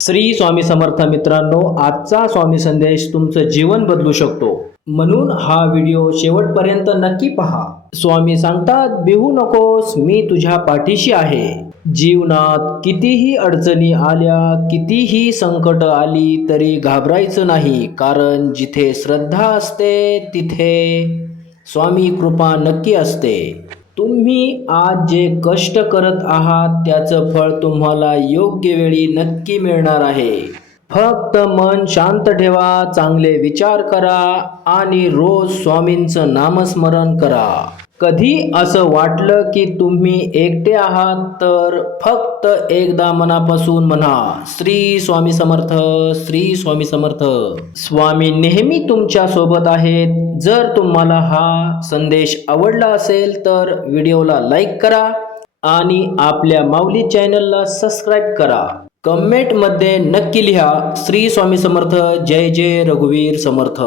श्री स्वामी समर्थ मित्रांनो, आजचा स्वामी संदेश तुमचं जीवन बदलू शकतो, म्हणून हा व्हिडिओ शेवटपर्यंत नक्की पहा। स्वामी सांगतात, बिहू नकोस, मी तुझ्या पाठीशी आहे। जीवनात कितीही अडचणी आल्या, कितीही संकट आली तरी घाबरायचं नाही, कारण जिथे श्रद्धा असते तिथे स्वामी कृपा नक्की असते। तुम्ही आज जे कष्ट करत आहात त्याचं फळ तुम्हाला योग्य वेळी नक्की मिळणार आहे। फक्त मन शांत ठेवा, चांगले विचार करा आणि रोज स्वामींचं नामस्मरण करा। कधी असं वाटलं की तुम्ही एकटे आहात तर फक्त एकदा मनापासून म्हणा, श्री स्वामी समर्थ, श्री स्वामी समर्थ। स्वामी नेहमी तुमच्या सोबत आहेत। जर तुम्हाला हा संदेश आवडला असेल तर व्हिडिओला लाईक करा आणि आपल्या माऊली चॅनलला सबस्क्राईब करा। कमेंट मध्ये नक्की लिहा, श्री स्वामी समर्थ, जय जय रघुवीर समर्थ।